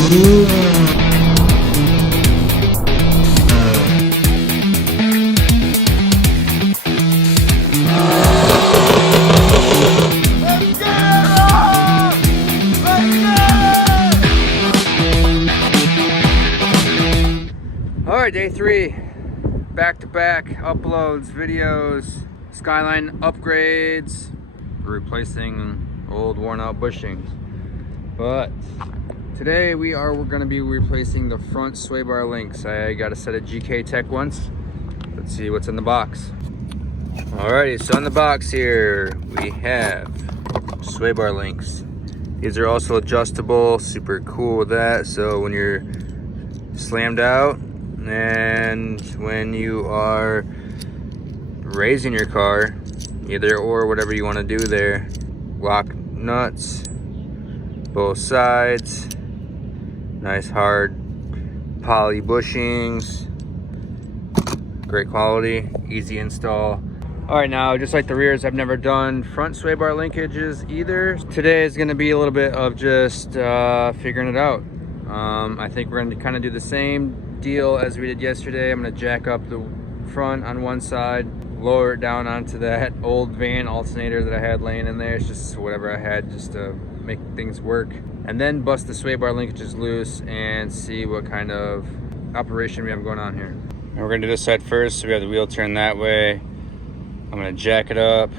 Alright, day 3, back-to-back uploads, videos, Skyline upgrades, replacing old worn-out bushings. But today we're going to be replacing the front sway bar links. I got a set of GK Tech ones. Let's see what's in the box. Alrighty, so in the box here we have sway bar links. These are also adjustable, super cool with that. So when you're slammed out and when you are raising your car, either or, whatever you want to do there, lock nuts both sides, nice hard poly bushings, great quality, easy install. All right, now just like the rears, I've never done front sway bar linkages either. Today is going to be a little bit of just figuring it out. I think we're going to kind of do the same deal as we did yesterday. I'm going to jack up the front on one side, lower it down onto that old van alternator that I had laying in there. It's just whatever I had just to make things work, and then bust the sway bar linkages loose and see what kind of operation we have going on here. And we're going to do this side first, so we have the wheel turned that way. I'm going to jack it up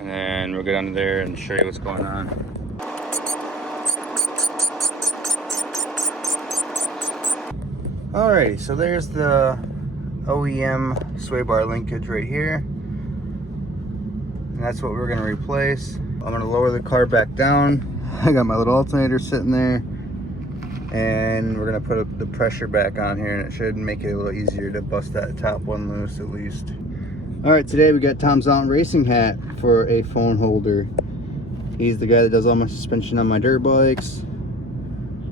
and then we'll get under there and show you what's going on. Alright, so there's the OEM sway bar linkage right here, and that's what we're going to replace. I'm going to lower the car back down. I got my little alternator sitting there, and we're going to put the pressure back on here, and it should make it a little easier to bust that top one loose at least. Alright, today we got Tom's Mountain Racing hat for a phone holder. He's the guy that does all my suspension on my dirt bikes.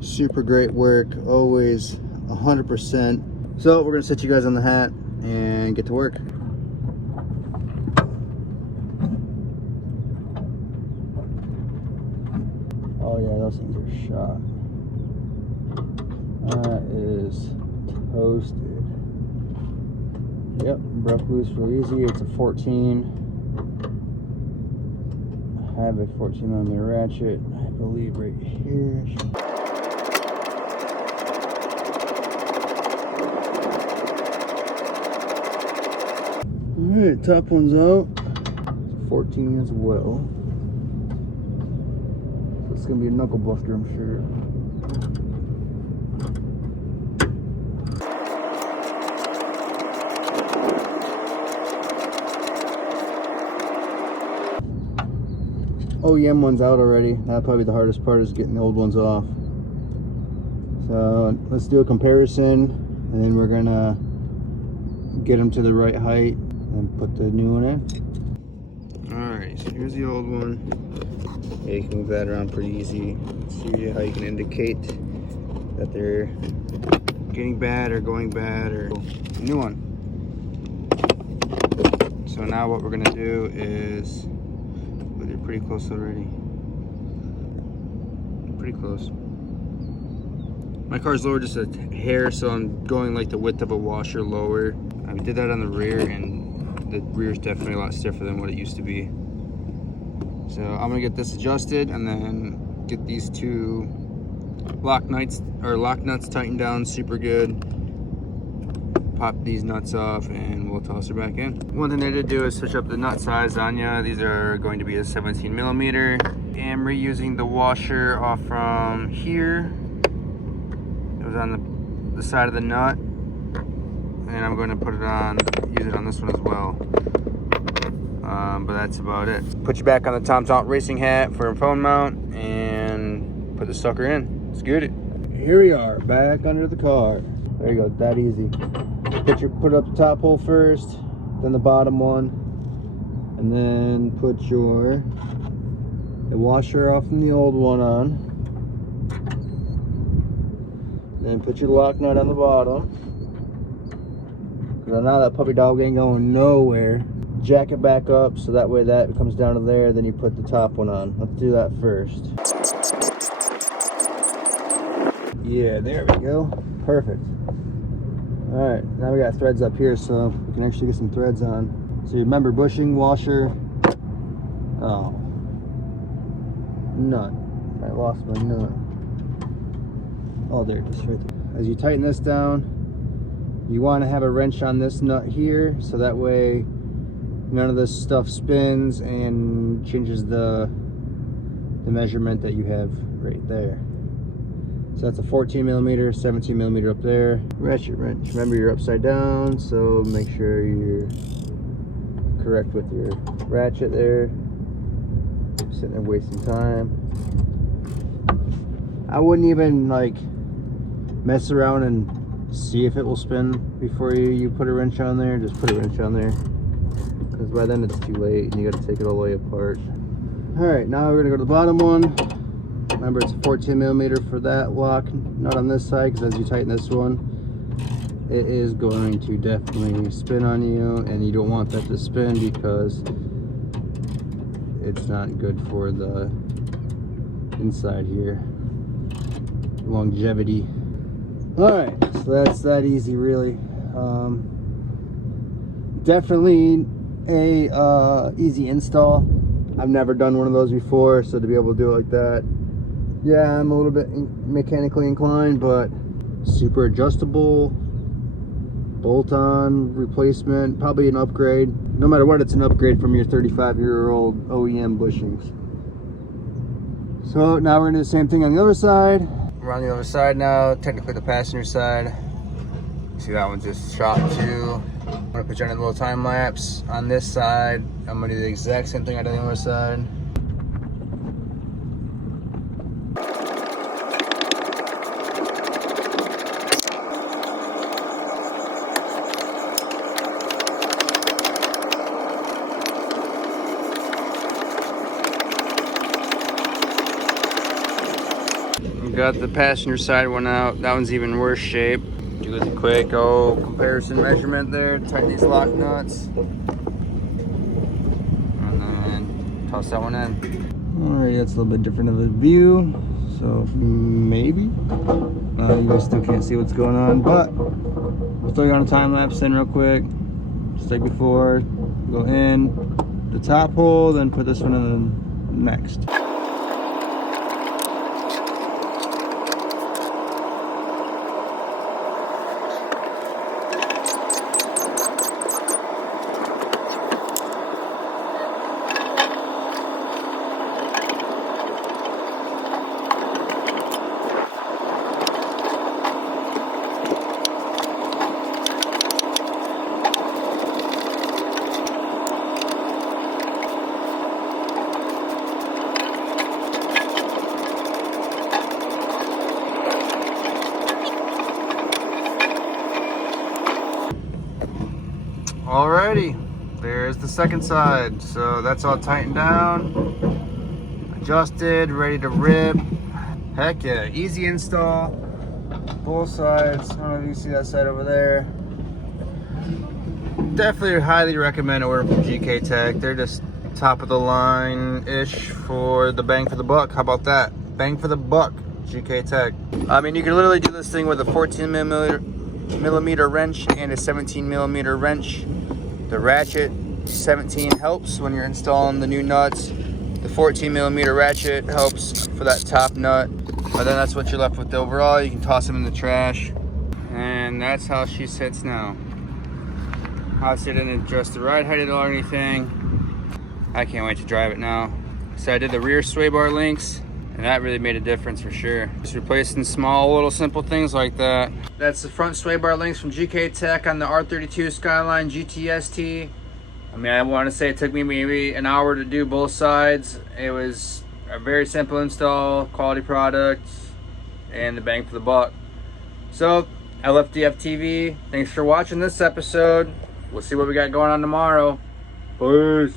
Super great work, always 100%. So we're gonna set you guys on the hat and get to work. Oh yeah, those things are shot. That is toasted. Yep, broke loose real easy. It's a 14. I have a 14mm ratchet, I believe, right here. Alright, top one's out. It's 14 as well. So it's gonna be a knuckle buster, I'm sure. OEM one's out already. That'll probably be the hardest part, is getting the old ones off. So let's do a comparison, and then we're gonna get them to the right height and put the new one in. Alright, so here's the old one. Yeah, you can move that around pretty easy. See how you can indicate that they're getting bad or going bad, or new one. So now what we're gonna do is, well, they're pretty close already. Pretty close. My car's lower just a hair, so I'm going like the width of a washer lower. I did that on the rear, and the rear is definitely a lot stiffer than what it used to be. So I'm gonna get this adjusted and then get these two lock nuts tightened down super good. Pop these nuts off and we'll toss her back in. One thing they did do is switch up the nut size on ya. These are going to be a 17mm. I'm reusing the washer off from here. It was on the side of the nut, and I'm going to put it on, use it on this one as well. But that's about it. Put you back on the Tom's Mountain Racing hat for a phone mount and put the sucker in. Let's get it. Here we are, back under the car. There you go, that easy. Put up the top hole first, then the bottom one, and then put the washer off from the old one on. Then put your lock nut on the bottom. Because now that puppy dog ain't going nowhere. Jack it back up so that way that comes down to there. Then you put the top one on. Let's do that first. Yeah, there we go. Perfect. All right, now we got threads up here, so we can actually get some threads on. So you remember bushing, washer. Oh, nut. I lost my nut. Oh, there it is, right there. As you tighten this down, you want to have a wrench on this nut here, so that way none of this stuff spins and changes the measurement that you have right there. So that's a 14 millimeter, 17 millimeter up there. Ratchet wrench. Remember, you're upside down, so make sure you're correct with your ratchet there. Sitting there wasting time. I wouldn't even like mess around and see if it will spin before you put a wrench on there. Just put a wrench on there, because by then it's too late and you got to take it all the way apart. All right, now we're gonna go to the bottom one. Remember, it's a 14 millimeter for that lock, not on this side, because as you tighten this one, it is going to definitely spin on you, and you don't want that to spin because it's not good for the inside here. Longevity. All right, so that's that easy, really. Definitely a easy install. I've never done one of those before, so to be able to do it like that, yeah, I'm a little bit mechanically inclined, but super adjustable, bolt-on replacement, probably an upgrade. No matter what, it's an upgrade from your 35-year-old OEM bushings. So now we're gonna do the same thing on the other side. We're on the other side now, technically the passenger side. See, that one just shot too. I'm gonna put you on a little time lapse on this side. I'm gonna do the exact same thing I did on the other side. Got the passenger side one out. That one's even worse shape. Do a quick comparison measurement there. Tighten these lock nuts. And then toss that one in. Alright, that's a little bit different of a view. So maybe. You guys still can't see what's going on, but we'll throw you on a time lapse in real quick. Just like before. Go in the top hole, then put this one in the next. Alrighty, there's the second side. So that's all tightened down, adjusted, ready to rip. Heck yeah, easy install. Both sides. I don't know if you can see that side over there. Definitely highly recommend ordering from GK Tech. They're just top of the line-ish for the bang for the buck. How about that? Bang for the buck, GK Tech. I mean, you can literally do this thing with a 14 millimeter wrench and a 17 millimeter wrench. The ratchet 17 helps when you're installing the new nuts. The 14 millimeter ratchet helps for that top nut. But then that's what you're left with overall. You can toss them in the trash. And that's how she sits now. Obviously, I didn't adjust the ride height or anything. I can't wait to drive it now. So I did the rear sway bar links, and that really made a difference for sure. Just replacing small little simple things like that. That's the front sway bar links from GK Tech on the R32 Skyline GTST. I mean, I want to say it took me maybe an hour to do both sides. It was a very simple install, quality product, and the bang for the buck. So, LFDF TV, thanks for watching this episode. We'll see what we got going on tomorrow. Peace.